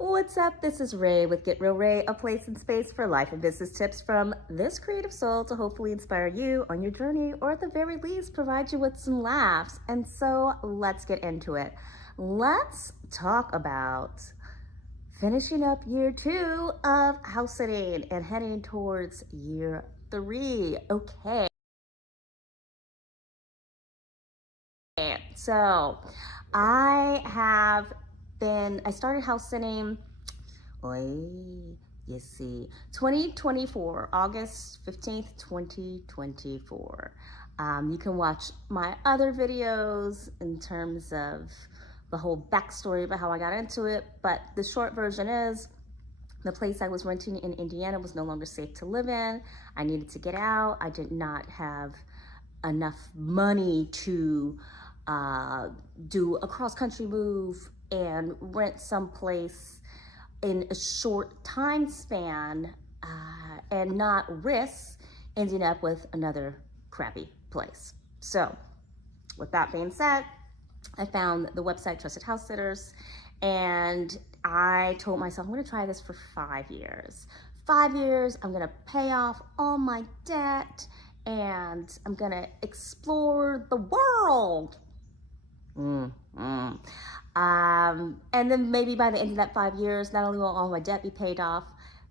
What's up? This is Ray with Get Real Ray, a place and space for life and business tips from this creative soul to hopefully inspire you on your journey, or at the very least provide you with some laughs. And so let's get into it. Let's talk about finishing up year 2 of house sitting and heading towards year 3. Okay. So I started house sitting, you see, 2024, August 15th, 2024. You can watch my other videos in terms of the whole backstory about how I got into it, but the short version is the place I was renting in Indiana was no longer safe to live in. I needed to get out. I did not have enough money to do a cross-country move and rent someplace in a short time span and not risk ending up with another crappy place. So with that being said, I found the website Trusted House Sitters, and I told myself I'm going to try this for 5 years. 5 years, I'm going to pay off all my debt and I'm going to explore the world. And then maybe by the end of that 5 years, not only will all my debt be paid off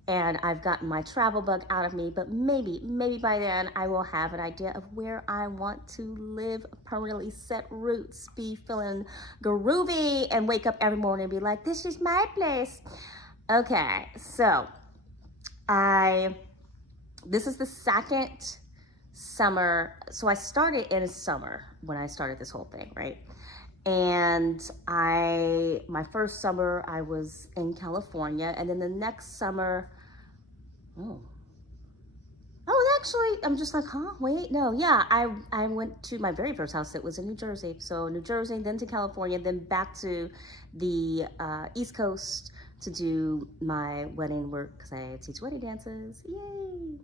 and I've gotten my travel bug out of me, but maybe by then I will have an idea of where I want to live, permanently set roots, be feeling groovy, and wake up every morning and be like, this is my place. Okay, so this is the second summer. So I started in summer when I started this whole thing, right? And my first summer I was in California, and then the next summer, actually, I'm just like, I went to my very first house. It was in New Jersey. So New Jersey, then to California, then back to the East Coast to do my wedding work, because I teach wedding dances. Yay!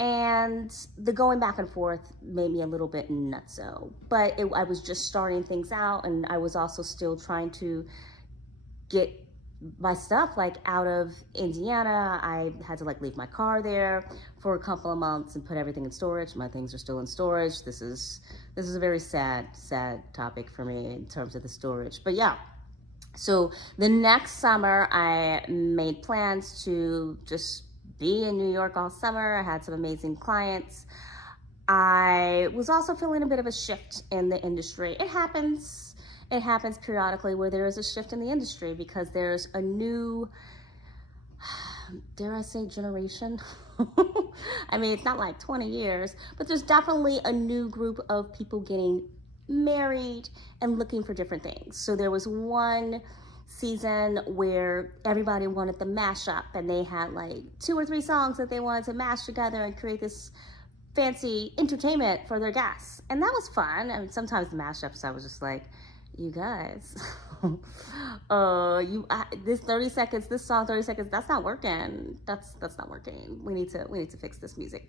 And the going back and forth made me a little bit nutso, but I was just starting things out, and I was also still trying to get my stuff out of Indiana. I had to leave my car there for a couple of months and put everything in storage. My things are still in storage. This is a very sad topic for me in terms of the storage, but yeah. So the next summer I made plans to just be in New York all summer. I had some amazing clients. I was also feeling a bit of a shift in the industry. It happens periodically where there is a shift in the industry because there's a new, dare I say, generation? I mean, it's not 20 years, but there's definitely a new group of people getting married and looking for different things. So there was one season where everybody wanted the mashup, and they had 2 or 3 songs that they wanted to mash together and create this fancy entertainment for their guests, and that was fun. I mean, sometimes the mashups I was just like, you guys, this 30 seconds, this song 30 seconds, that's not working. That's not working. We need to fix this music.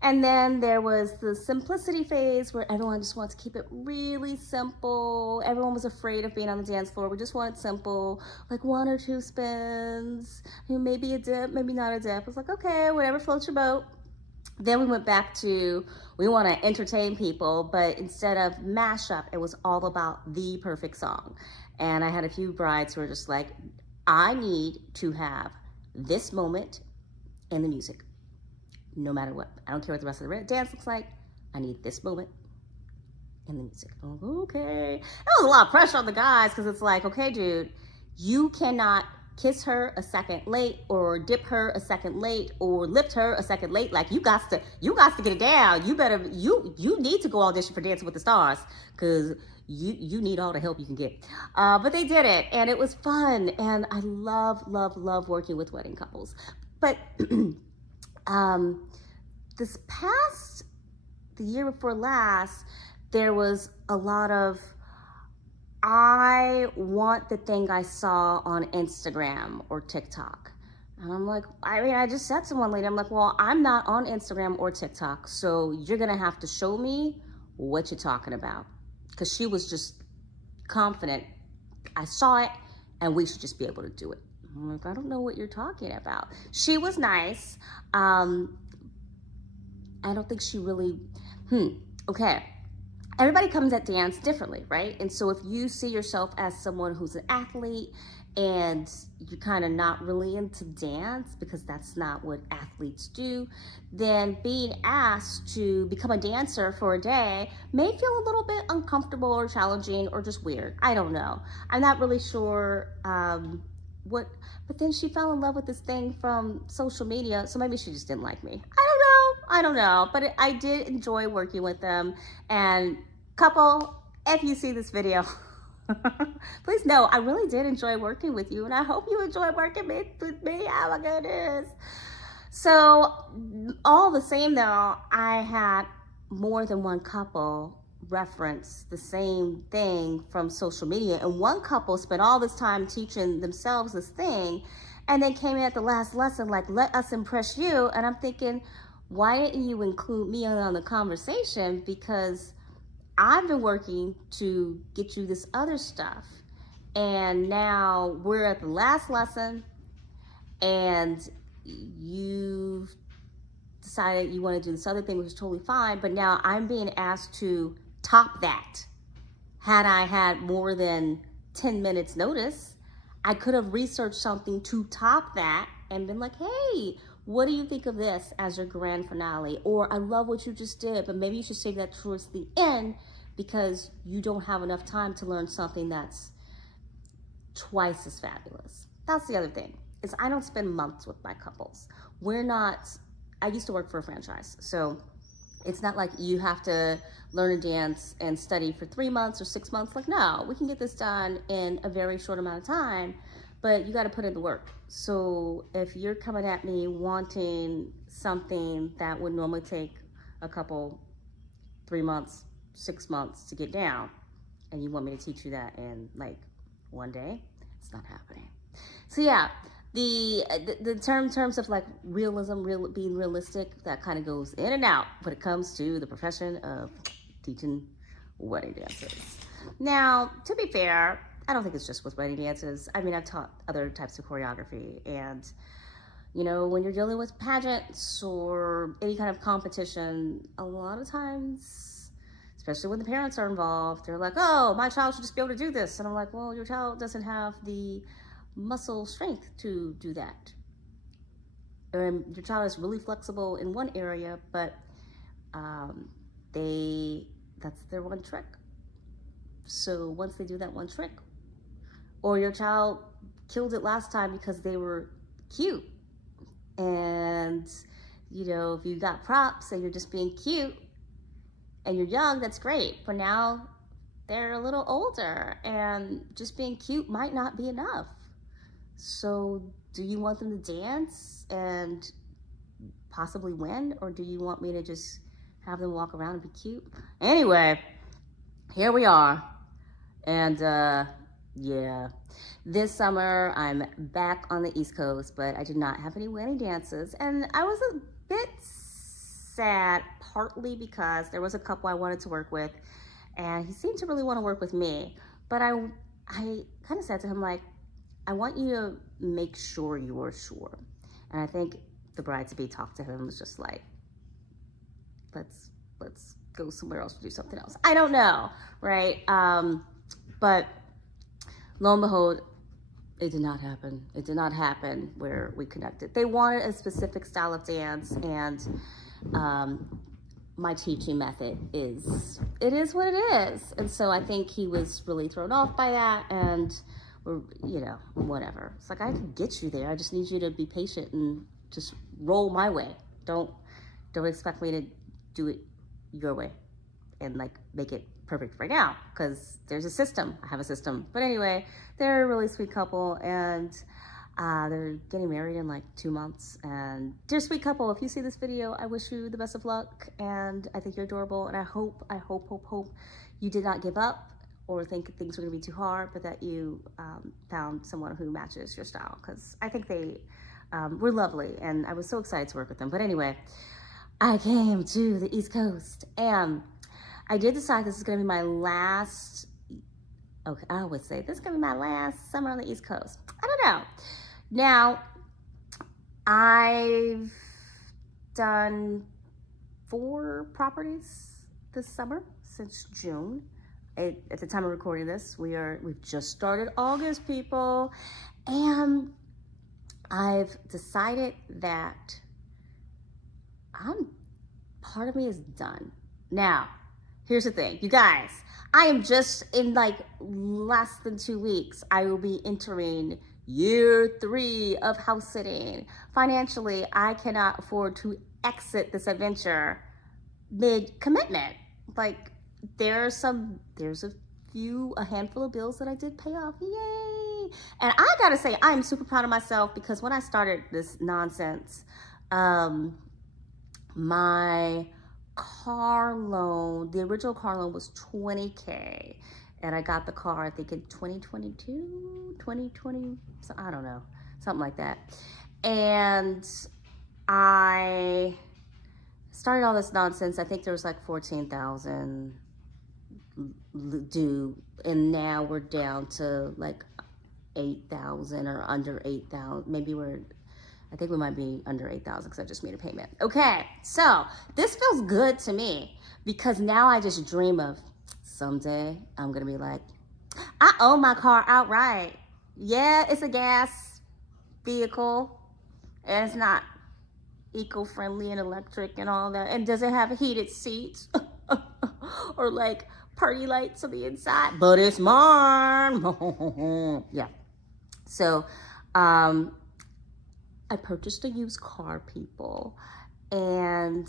And then there was the simplicity phase where everyone just wanted to keep it really simple. Everyone was afraid of being on the dance floor. We just wanted simple, 1 or 2 spins, maybe a dip, maybe not a dip. I was like, okay, whatever floats your boat. Then we went back to, we want to entertain people, but instead of mashup, it was all about the perfect song. And I had a few brides who were just like, I need to have this moment in the music. No matter what. I don't care what the rest of the dance looks like. I need this moment in the music. Oh, okay. That was a lot of pressure on the guys, because it's like, okay, dude, you cannot kiss her a second late, or dip her a second late, or lift her a second late. You got to get it down. You need to go audition for Dancing with the Stars, because you need all the help you can get. But they did it, and it was fun. And I love working with wedding couples. But the year before last, there was a lot of, I want the thing I saw on Instagram or TikTok. And I'm like, I just said to one lady, I'm like, well, I'm not on Instagram or TikTok, so you're gonna have to show me what you're talking about. Because she was just confident. I saw it, and we should just be able to do it. I'm like, I don't know what you're talking about. She was nice. I don't think she really, okay. Everybody comes at dance differently, right? And so if you see yourself as someone who's an athlete and you're kind of not really into dance because that's not what athletes do, then being asked to become a dancer for a day may feel a little bit uncomfortable or challenging or just weird. I don't know. I'm not really sure what, but then she fell in love with this thing from social media, so maybe she just didn't like me. I don't know, but I did enjoy working with them. And couple, if you see this video, please know I really did enjoy working with you, and I hope you enjoy working with me. Oh my goodness. So all the same though, I had more than one couple reference the same thing from social media, and one couple spent all this time teaching themselves this thing and then came in at the last lesson like, let us impress you. And I'm thinking, why didn't you include me on the conversation? Because I've been working to get you this other stuff, and now we're at the last lesson and you've decided you want to do this other thing, which is totally fine, but now I'm being asked to top that. Had I had more than 10 minutes notice, I could have researched something to top that and been like, hey, what do you think of this as your grand finale? Or I love what you just did, but maybe you should save that towards the end because you don't have enough time to learn something that's twice as fabulous. That's the other thing, is I don't spend months with my couples. I used to work for a franchise, so it's not like you have to learn a dance and study for 3 months or 6 months. Like, no, we can get this done in a very short amount of time, but you got to put in the work. So if you're coming at me wanting something that would normally take a couple, 3 months, 6 months to get down, and you want me to teach you that in like one day, it's not happening. So yeah, the terms of like realism, being realistic, that kind of goes in and out when it comes to the profession of teaching wedding dances. Now, to be fair, I don't think it's just with wedding dances. I mean, I've taught other types of choreography, and you know, when you're dealing with pageants or any kind of competition, a lot of times, especially when the parents are involved, they're like, oh, my child should just be able to do this. And I'm like, well, your child doesn't have the muscle strength to do that. Your child is really flexible in one area, but that's their one trick. So once they do that one trick, or your child killed it last time because they were cute, and you know, if you got props and you're just being cute and you're young, that's great. But now they're a little older and just being cute might not be enough. So do you want them to dance and possibly win, or do you want me to just have them walk around and be cute? Anyway, here we are. And yeah, this summer I'm back on the East Coast, but I did not have any wedding dances. And I was a bit sad, partly because there was a couple I wanted to work with, and he seemed to really want to work with me. But I kind of said to him, like, I want you to make sure you are sure. And I think the bride-to-be talked to him and was just like, let's go somewhere else to do something else. I don't know, right? But lo and behold, it did not happen. It did not happen where we connected. They wanted a specific style of dance, and my teaching method is what it is. And so I think he was really thrown off by that, and you know, whatever. It's like, I can get you there. I just need you to be patient and just roll my way. Don't expect me to do it your way and like make it perfect right now, because there's a system. I have a system. But anyway, they're a really sweet couple, and they're getting married in like 2 months, and they're a sweet couple. If you see this video, I wish you the best of luck, and I think you're adorable, and I hope you did not give up or think things were gonna be too hard, but that you found someone who matches your style, because I think they were lovely, and I was so excited to work with them. But anyway, I came to the East Coast, and I did decide this is gonna be my last, okay, I always say, this is gonna be my last summer on the East Coast. I don't know. Now, I've done 4 properties this summer since June. At the time of recording this, we've just started August, people, and I've decided that part of me is done. Now, here's the thing, you guys. I am just in like less than 2 weeks. I will be entering year 3 of house sitting. Financially, I cannot afford to exit this adventure mid-commitment. Like, there's a handful of bills that I did pay off. Yay! And I gotta say, I am super proud of myself because when I started this nonsense, my car loan, the original car loan was $20K. And I got the car, I think in 2020, so I don't know, something like that. And I started all this nonsense. I think there was like 14,000 due, and now we're down to like 8,000 or under 8,000. Maybe I think we might be under 8,000 because I just made a payment. Okay, so this feels good to me because now I just dream of someday I'm gonna be like, I own my car outright. Yeah, it's a gas vehicle and it's not eco-friendly and electric and all that. And does it have heated seats or like party lights on the inside? But it's mine. Yeah. So, I purchased a used car, people, and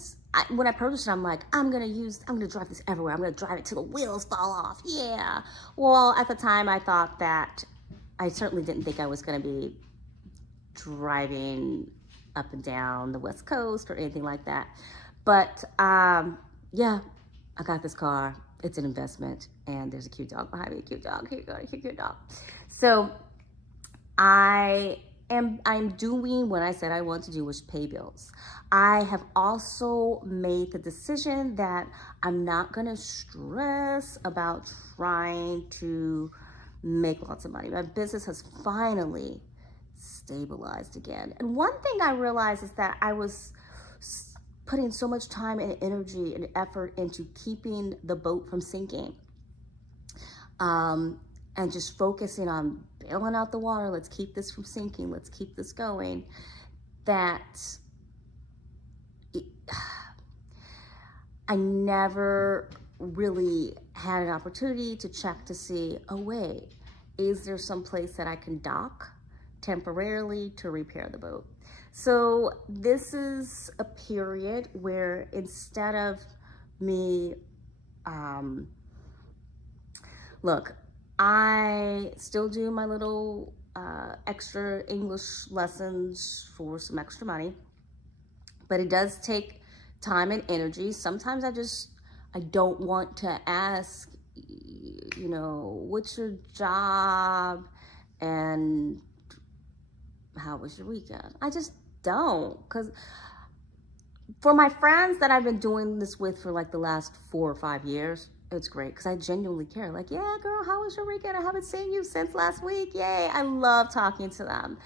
when I purchased it, I'm like, I'm gonna drive this everywhere. I'm gonna drive it till the wheels fall off. Yeah. Well, at the time, I thought that I certainly didn't think I was gonna be driving up and down the West Coast or anything like that. But yeah, I got this car. It's an investment, and there's a cute dog behind me. Cute dog. Here you go. Cute dog. So I'm doing what I said I want to do, which pay bills. I have also made the decision that I'm not gonna stress about trying to make lots of money. My business has finally stabilized again. And one thing I realized is that I was putting so much time and energy and effort into keeping the boat from sinking. And just focusing on bailing out the water. Let's keep this from sinking. Let's keep this going. I never really had an opportunity to check to see, oh wait, is there some place that I can dock temporarily to repair the boat? So this is a period where instead of me, look, I still do my little extra English lessons for some extra money, but it does take time and energy. Sometimes I don't want to ask, what's your job and how was your weekend? I just don't, because for my friends that I've been doing this with for like the last 4 or 5 years, it's great because I genuinely care. Like, yeah, girl, how was your weekend? I haven't seen you since last week. Yay. I love talking to them.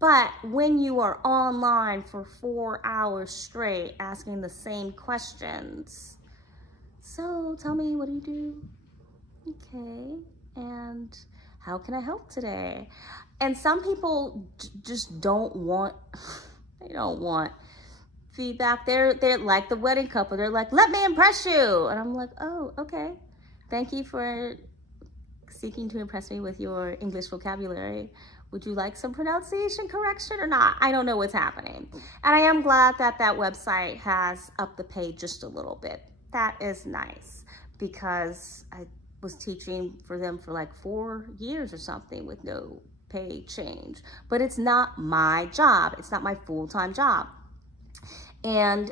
But when you are online for 4 hours straight asking the same questions, so tell me, what do you do? Okay. And how can I help today? And some people just don't want, they don't want feedback. They're like the wedding couple. They're like, let me impress you. And I'm like, oh, okay. Thank you for seeking to impress me with your English vocabulary. Would you like some pronunciation correction or not? I don't know what's happening. And I am glad that website has upped the pay just a little bit. That is nice because I was teaching for them for like 4 years or something with no pay change. But it's not my job. It's not my full-time job. And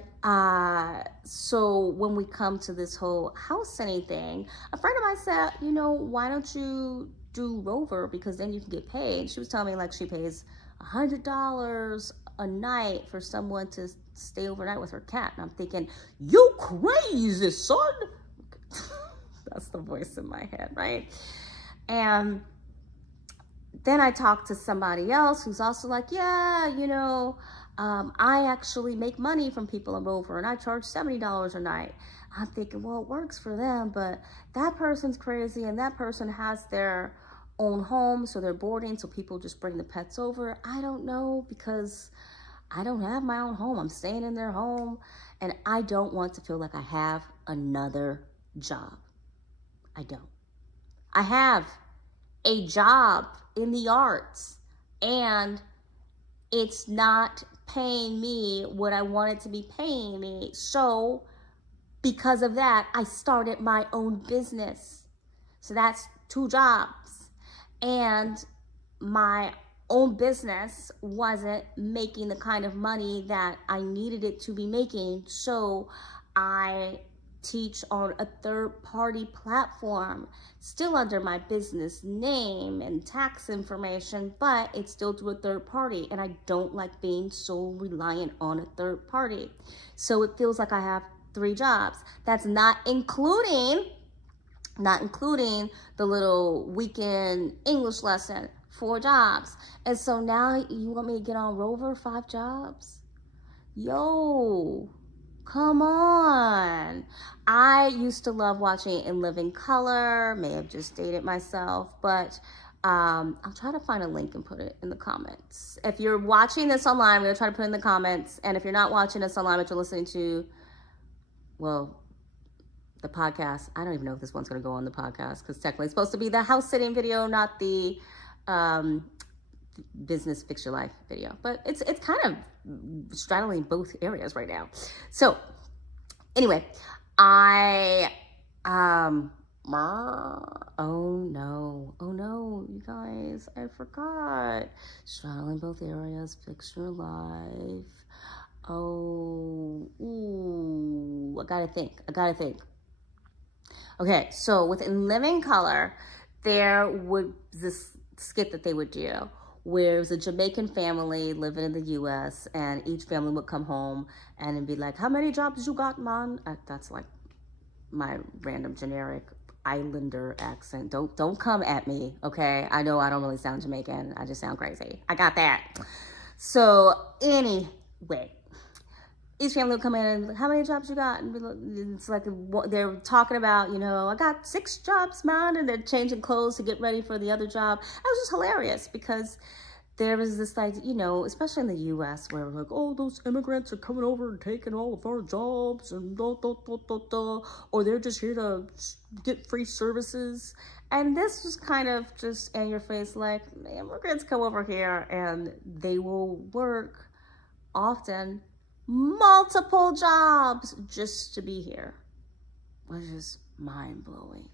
so when we come to this whole house sitting thing, a friend of mine said, why don't you do Rover, because then you can get paid. She was telling me like she pays $100 a night for someone to stay overnight with her cat. And I'm thinking, you crazy, son. That's the voice in my head, right? And then I talked to somebody else who's also like, yeah, I actually make money from people I'm over and I charge $70 a night. I'm thinking, well, it works for them, but that person's crazy and that person has their own home, so they're boarding, so people just bring the pets over. I don't know, because I don't have my own home. I'm staying in their home, and I don't want to feel like I have another job. I don't. I have a job in the arts, and it's not paying me what I want it to be paying me. So because of that, I started my own business. So that's 2 jobs. And my own business wasn't making the kind of money that I needed it to be making. So I teach on a third-party platform, still under my business name and tax information, but it's still through a third party, and I don't like being so reliant on a third party. So it feels like I have 3 jobs. That's not including the little weekend English lesson, 4 jobs. And so now you want me to get on Rover, 5 jobs? Yo, come on. I used to love watching In Living Color, may have just dated myself, but I'll try to find a link and put it in the comments. If you're watching this online, I'm going to try to put it in the comments. And if you're not watching this online, but you're listening to, well, the podcast, I don't even know if this one's going to go on the podcast, because technically it's supposed to be the house sitting video, not the business fix your life video, but it's kind of straddling both areas right now. So anyway, oh no, you guys, I forgot. Straddling both areas, fix your life. Oh, ooh, I gotta think. Okay, so with In Living Color, there was this skit that they would do where it was a Jamaican family living in the U.S. and each family would come home and it'd be like, how many jobs you got, man? That's like my random generic Islander accent. Don't come at me, okay? I know I don't really sound Jamaican. I just sound crazy. I got that. So anyway, each family would come in and, how many jobs you got? And it's like they're talking about, I got 6 jobs, man, and they're changing clothes to get ready for the other job. It was just hilarious because there was this, like, especially in the U.S. where we're like, oh, those immigrants are coming over and taking all of our jobs and or they're just here to get free services. And this was kind of just in your face, like, immigrants come over here and they will work often multiple jobs just to be here, which is mind-blowing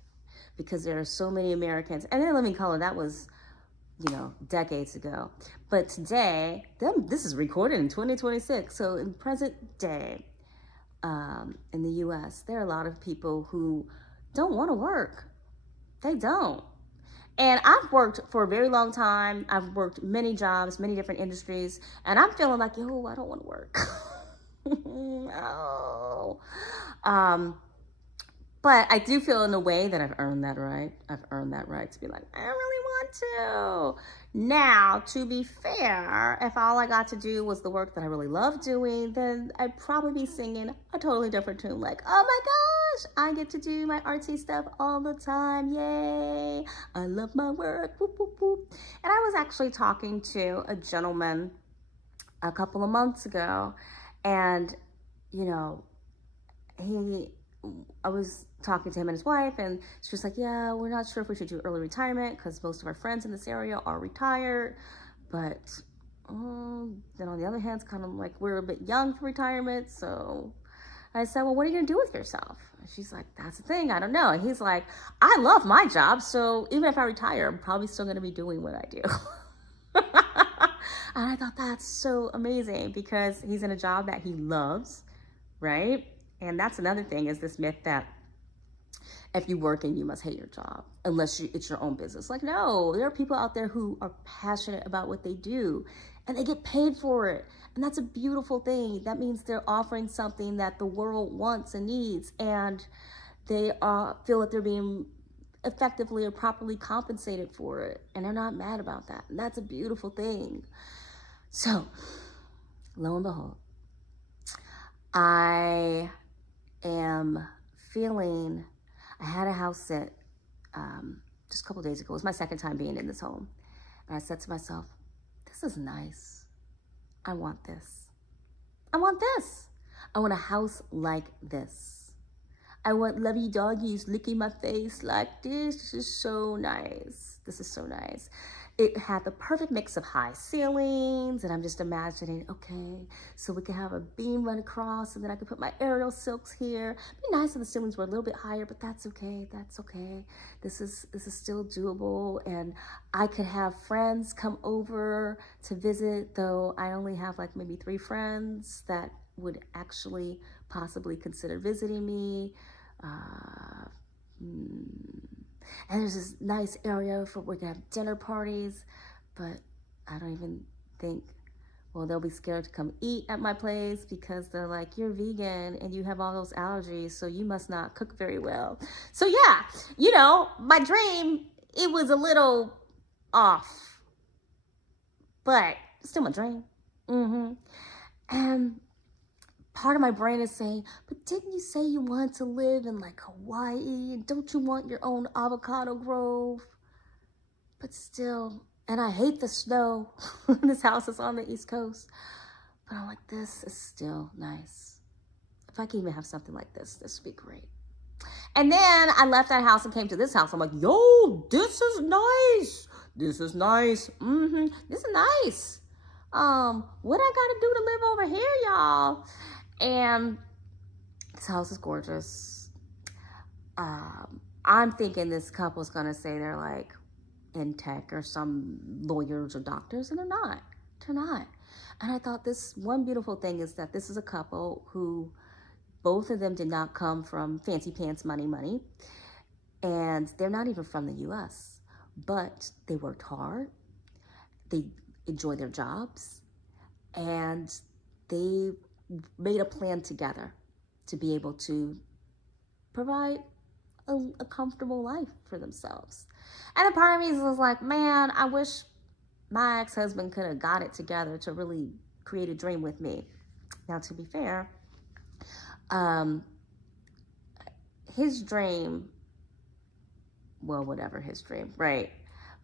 because there are so many Americans. And In Living Color, that was, decades ago. But today, this is recorded in 2026. So in present day, in the U.S., there are a lot of people who don't want to work. They don't. And I've worked for a very long time. I've worked many jobs, many different industries, and I'm feeling like, yo, I don't want to work. No. But I do feel in a way that I've earned that right. I've earned that right to be like, I don't really want to. Now, to be fair, if all I got to do was the work that I really love doing, then I'd probably be singing a totally different tune. Like, oh my gosh, I get to do my artsy stuff all the time. Yay. I love my work. Whoop, whoop, whoop. And I was actually talking to a gentleman a couple of months ago. And, I was talking to him and his wife, and she was like, yeah, we're not sure if we should do early retirement because most of our friends in this area are retired. But then on the other hand, it's kind of like we're a bit young for retirement. So I said, well, what are you going to do with yourself? And she's like, that's the thing. I don't know. And he's like, I love my job. So even if I retire, I'm probably still going to be doing what I do. And I thought that's so amazing because he's in a job that he loves, right? And that's another thing, is this myth that if you work and you must hate your job unless it's your own business. Like, no, there are people out there who are passionate about what they do and they get paid for it. And that's a beautiful thing. That means they're offering something that the world wants and needs, and they feel that they're being effectively or properly compensated for it, and they're not mad about that. And that's a beautiful thing. So, lo and behold, I am feeling, I had a house sit just a couple days ago. It was my second time being in this home. And I said to myself, this is nice. I want this. I want this. I want a house like this. I want lovey doggies licking my face like this. This is so nice. This is so nice. It had the perfect mix of high ceilings, and I'm just imagining, okay, so we could have a beam run across, and then I could put my aerial silks here. It'd be nice if the ceilings were a little bit higher, but that's okay. That's okay. This is still doable, and I could have friends come over to visit, though I only have like maybe 3 friends that would actually possibly consider visiting me. And there's this nice area for we can have dinner parties, but I don't even think, well, they'll be scared to come eat at my place because they're like, you're vegan and you have all those allergies, so you must not cook very well. So yeah, you know, my dream, it was a little off, but still my dream. And part of my brain is saying, but didn't you say you wanted to live in like Hawaii? And don't you want your own avocado grove? But still, and I hate the snow. This house is on the East Coast. But I'm like, this is still nice. If I could even have something like this would be great. And then I left that house and came to this house. I'm like, yo, this is nice. This is nice. This is nice. What I gotta do to live over here, y'all? And this house is gorgeous. I'm thinking this couple's gonna say they're like in tech or some lawyers or doctors, and they're not. They're not. And I thought this one beautiful thing is that this is a couple who both of them did not come from fancy pants money, and they're not even from the US, but they worked hard, they enjoy their jobs, and they made a plan together to be able to provide a comfortable life for themselves. And a part of me was like, man, I wish my ex-husband could have got it together to really create a dream with me. Now, to be fair, his dream, well, whatever his dream, right?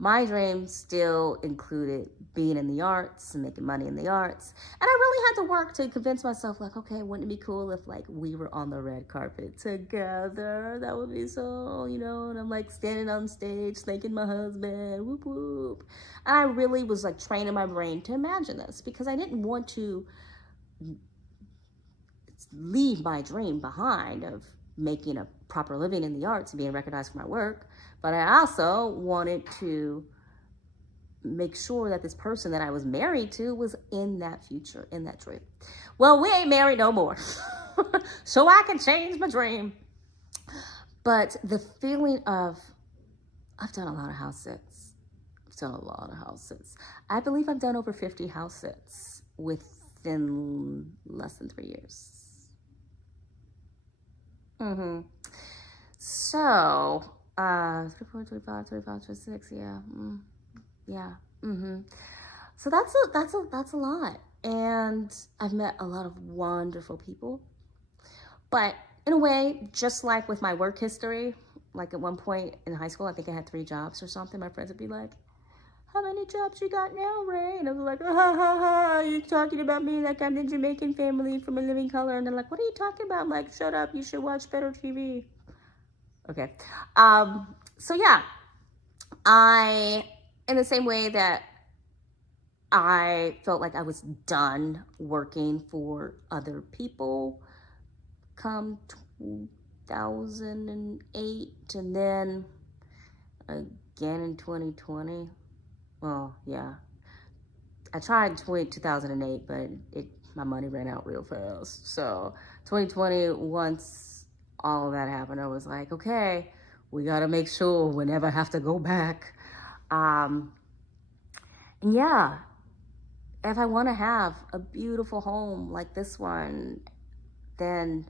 My dream still included being in the arts and making money in the arts. And I really had to work to convince myself, like, okay, wouldn't it be cool if, like, we were on the red carpet together? That would be so, you know, and I'm, like, standing on stage, thanking my husband, whoop, whoop. And I really was, like, training my brain to imagine this because I didn't want to leave my dream behind of making a proper living in the arts and being recognized for my work. But I also wanted to make sure that this person that I was married to was in that future, in that dream. Well, we ain't married no more. So I can change my dream. But the feeling of, I've done a lot of house sits. I believe I've done over 50 house sits within less than 3 years. So, 24, 25, 26, yeah. So that's a lot. And I've met a lot of wonderful people. But in a way, just like with my work history, like at one point in high school, I think I had 3 jobs or something. My friends would be like, how many jobs you got now, Ray? And I was like, you're talking about me like I'm the Jamaican family from A Living Color. And they're like, what are you talking about? I'm like, shut up, you should watch better TV. Okay. So yeah, in the same way that I felt like I was done working for other people come 2008, and then again in 2020. Well, yeah, I tried 2008, but my money ran out real fast. So 2020, once all of that happened, I was like, okay, we got to make sure we never have to go back. And yeah, if I want to have a beautiful home like this one, and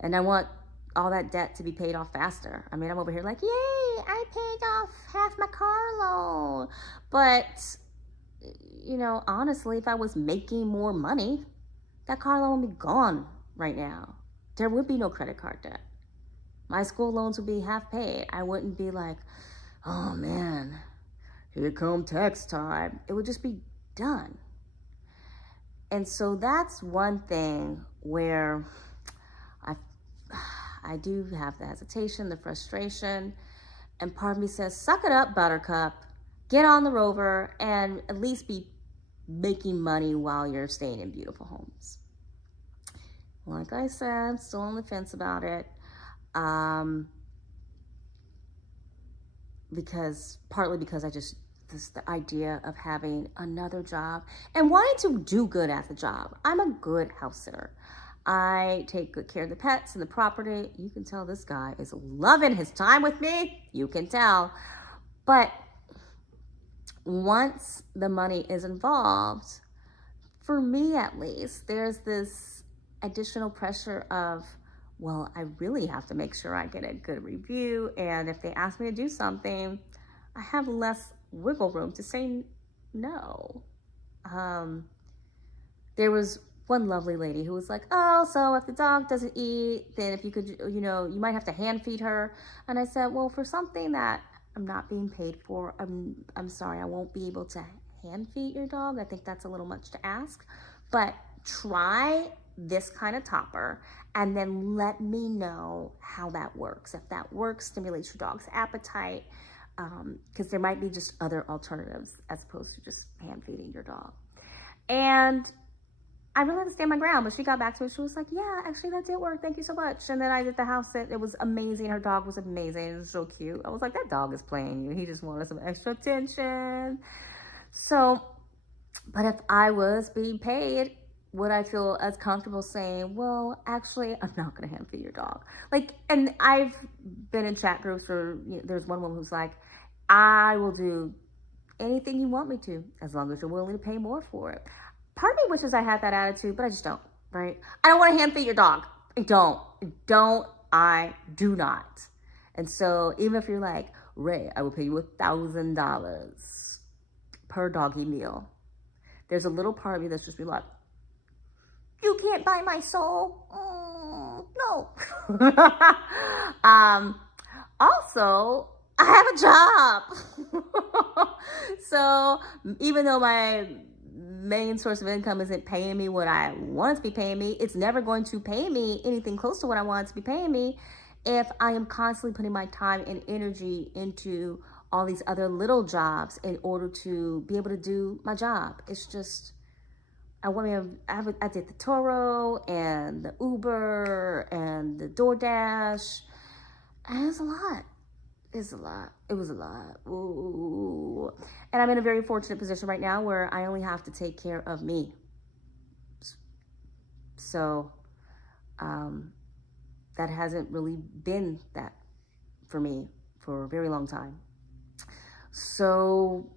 I want all that debt to be paid off faster. I mean, I'm over here like, yay, I paid off half my car loan. But, you know, honestly, if I was making more money, that car loan would be gone right now. There would be no credit card debt. My school loans would be half paid. I wouldn't be like, oh man, here come tax time. It would just be done. And so that's one thing where I do have the hesitation, the frustration, and part of me says, suck it up, Buttercup. Get on the rover and at least be making money while you're staying in beautiful homes. Like I said, still on the fence about it. Partly because the idea of having another job and wanting to do good at the job. I'm a good house sitter. I take good care of the pets and the property. You can tell this guy is loving his time with me. You can tell. But once the money is involved, for me at least, there's this additional pressure of, well, I really have to make sure I get a good review. And if they ask me to do something, I have less wiggle room to say no. There was one lovely lady who was like, oh, so if the dog doesn't eat, then if you could, you know, you might have to hand feed her. And I said, well, for something that I'm not being paid for, I'm sorry, I won't be able to hand feed your dog. I think that's a little much to ask, but try this kind of topper and then let me know how that works. If that works, stimulates your dog's appetite, because there might be just other alternatives as opposed to just hand feeding your dog. And I really had to stand my ground, but she got back to it. She was like, yeah, actually that did work. Thank you so much. And then I did the house sit. It was amazing. Her dog was amazing. It was so cute. I was like, that dog is playing you. He just wanted some extra attention. So, but if I was being paid, would I feel as comfortable saying, well, actually, I'm not going to hand feed your dog? Like, and I've been in chat groups where, you know, there's one woman who's like, I will do anything you want me to, as long as you're willing to pay more for it. Part of me wishes I had that attitude, but I just don't, right? I don't want to hand feed your dog. I do not. And so even if you're like, Ray, I will pay you $1,000 per doggy meal, there's a little part of me that's just be like, you can't buy my soul. No. Also, I have a job. So even though my main source of income isn't paying me what I want it to be paying me, it's never going to pay me anything close to what I want it to be paying me if I am constantly putting my time and energy into all these other little jobs in order to be able to do my job. It's just, I did the Toro and the Uber and the DoorDash, and it's a lot. It was a lot. Ooh. And I'm in a very fortunate position right now where I only have to take care of me. So that hasn't really been that for me for a very long time. So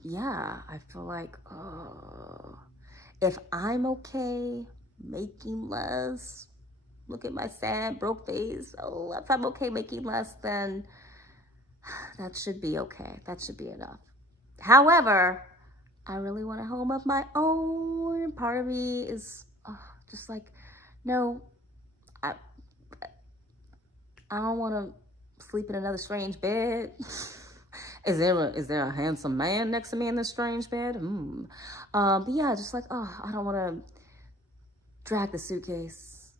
yeah, I feel like, if I'm okay making less, look at my sad, broke face. Oh, if I'm okay making less, then that should be okay. That should be enough. However, I really want a home of my own. Part of me is just like, no, I don't want to sleep in another strange bed. Is there a handsome man next to me in this strange bed? But yeah, just like, I don't want to drag the suitcase,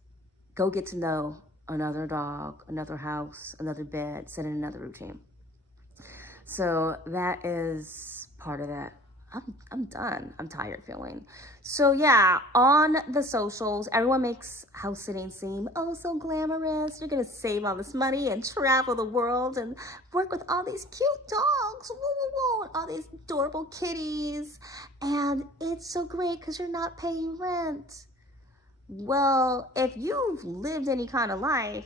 go get to know another dog, another house, another bed, set in another routine. So that is part of that. I'm done. I'm tired feeling. So yeah, on the socials, everyone makes house sitting seem so glamorous. You're gonna save all this money and travel the world and work with all these cute dogs, woo, woo, woo, and all these adorable kitties, and it's so great because you're not paying rent. Well, if you've lived any kind of life,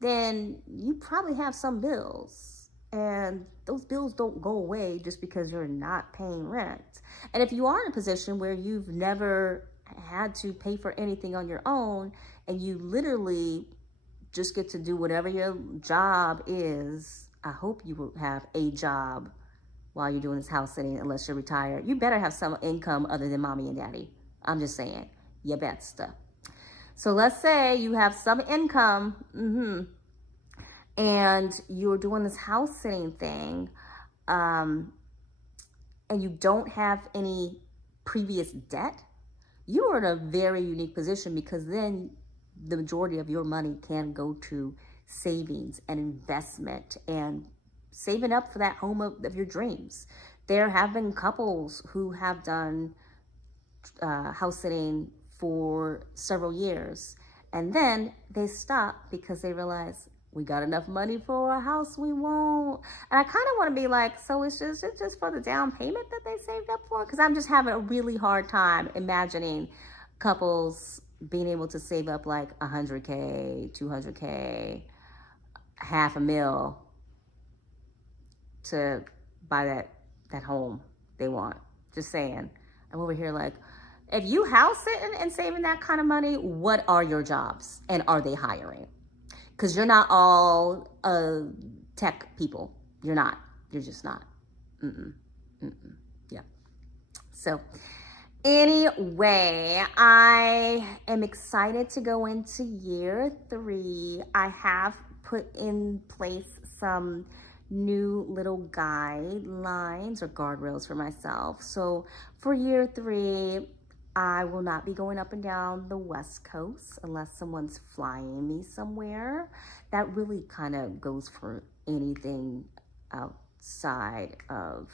then you probably have some bills. And those bills don't go away just because you're not paying rent. And if you are in a position where you've never had to pay for anything on your own, and you literally just get to do whatever your job is I hope you will have a job while you're doing this house sitting, unless you're retired. You better have some income other than mommy and daddy. I'm just saying, you betcha. So let's say you have some income, and you're doing this house sitting thing, and you don't have any previous debt. You are in a very unique position, because then the majority of your money can go to savings and investment and saving up for that home of your dreams. There have been couples who have done house sitting for several years, and then they stop because they realize we got enough money for a house we want. And I kind of want to be like, so it's just for the down payment that they saved up for? Because I'm just having a really hard time imagining couples being able to save up like 100K, 200K, $500,000 to buy that home they want. Just saying. I'm over here like, if you house sitting and saving that kind of money, what are your jobs, and are they hiring? Because you're not all tech people. You're not. You're just not. Yeah. So anyway, I am excited to go into year 3. I have put in place some new little guidelines or guardrails for myself. So for year 3, I will not be going up and down the West Coast unless someone's flying me somewhere. That really kind of goes for anything outside of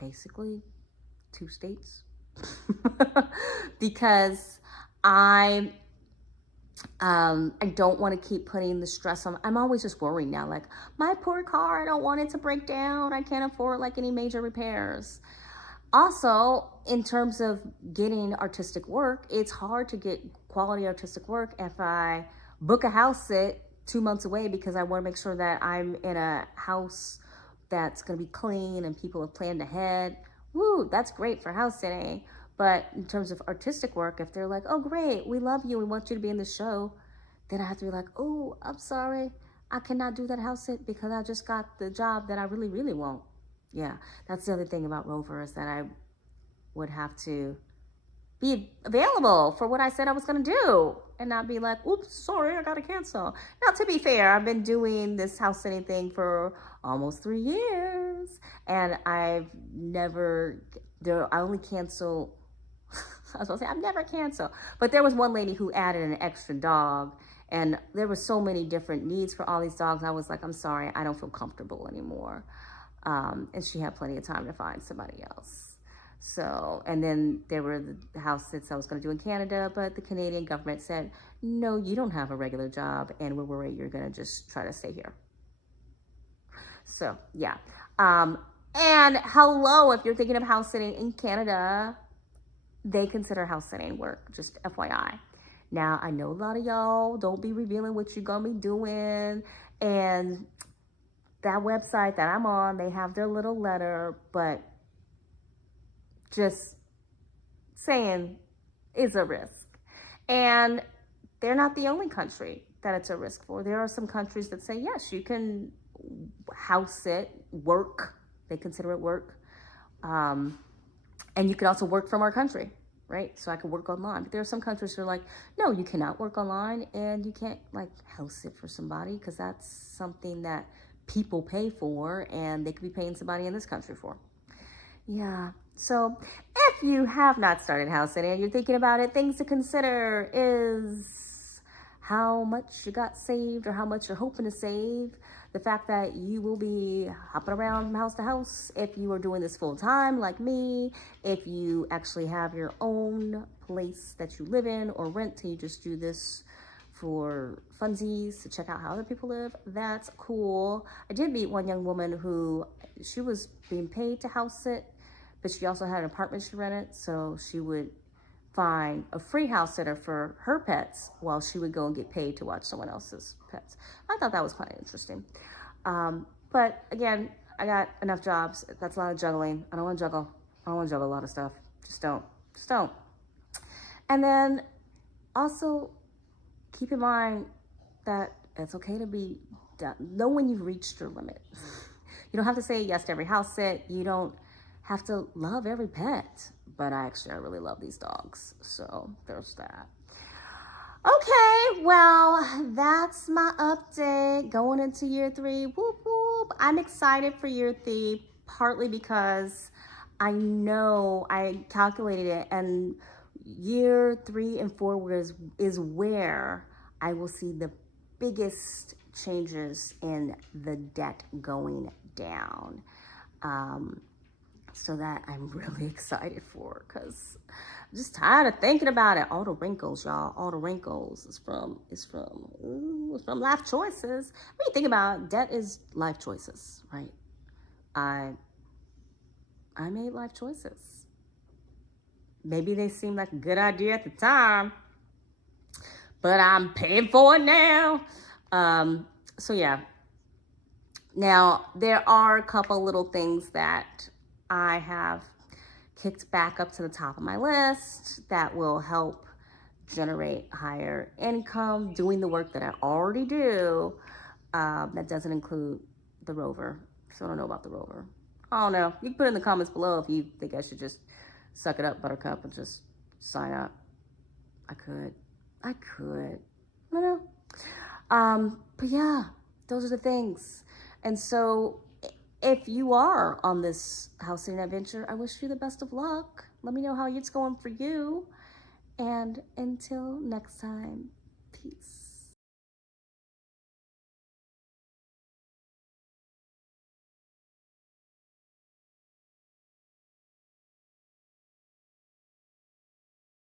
basically 2 states. Because I don't want to keep putting the stress on. I'm always just worrying now, like, my poor car, I don't want it to break down. I can't afford like any major repairs. Also, in terms of getting artistic work, it's hard to get quality artistic work if I book a house sit 2 months away, because I want to make sure that I'm in a house that's going to be clean and people have planned ahead. Woo, that's great for house sitting. But in terms of artistic work, if they're like, oh, great, we love you, we want you to be in the show, then I have to be like, oh, I'm sorry, I cannot do that house sit because I just got the job that I really, really want. Yeah, that's the other thing about Rover, is that I would have to be available for what I said I was going to do, and not be like, oops, sorry, I got to cancel. Now, to be fair, I've been doing this house sitting thing for almost 3 years, and I only cancel. I was going to say, I've never canceled. But there was one lady who added an extra dog, and there were so many different needs for all these dogs. I was like, I'm sorry, I don't feel comfortable anymore. And she had plenty of time to find somebody else. So, and then there were the house sits I was going to do in Canada, but the Canadian government said, no, you don't have a regular job, and we're worried you're going to just try to stay here. So, yeah. And hello, if you're thinking of house sitting in Canada, they consider house sitting work, just FYI. Now, I know a lot of y'all don't be revealing what you're going to be doing, and that website that I'm on, they have their little letter, but just saying is a risk. And they're not the only country that it's a risk for. There are some countries that say, yes, you can house sit, work. They consider it work. And you can also work from our country, right? So I can work online. But there are some countries that are like, no, you cannot work online, and you can't like house sit for somebody, because that's something that people pay for, and they could be paying somebody in this country for. Yeah. So if you have not started house sitting and you're thinking about it, things to consider is how much you got saved, or how much you're hoping to save. The fact that you will be hopping around from house to house if you are doing this full time like me, if you actually have your own place that you live in or rent and you just do this for funsies to check out how other people live, that's cool. I did meet one young woman who, she was being paid to house sit, but she also had an apartment she rented, so she would find a free house sitter for her pets while she would go and get paid to watch someone else's pets. I thought that was kind of interesting. But again, I got enough jobs. That's a lot of juggling. I don't want to juggle. I don't want to juggle a lot of stuff. Just don't. And then also keep in mind that it's okay to be know when you've reached your limit. You don't have to say yes to every house sit. You don't have to love every pet. But I really love these dogs. So there's that. Okay, well, that's my update going into year 3. Whoop, whoop. I'm excited for year 3, partly because I know I calculated it, and year 3 and 4 is where I will see the biggest changes in the debt going down. So that I'm really excited for, because I'm just tired of thinking about it. All the wrinkles, y'all. All the wrinkles is from life choices. When you think about it, debt is life choices, right? I made life choices. Maybe they seemed like a good idea at the time, but I'm paying for it now. So yeah. Now there are a couple little things that I have kicked back up to the top of my list that will help generate higher income doing the work that I already do. That doesn't include the rover. So I don't know about the rover. I don't know. You can put in the comments below if you think I should just suck it up, buttercup, and just sign up. I could. I don't know. But yeah, those are the things. And so if you are on this house sitting adventure, I wish you the best of luck. Let me know how it's going for you. And until next time, peace.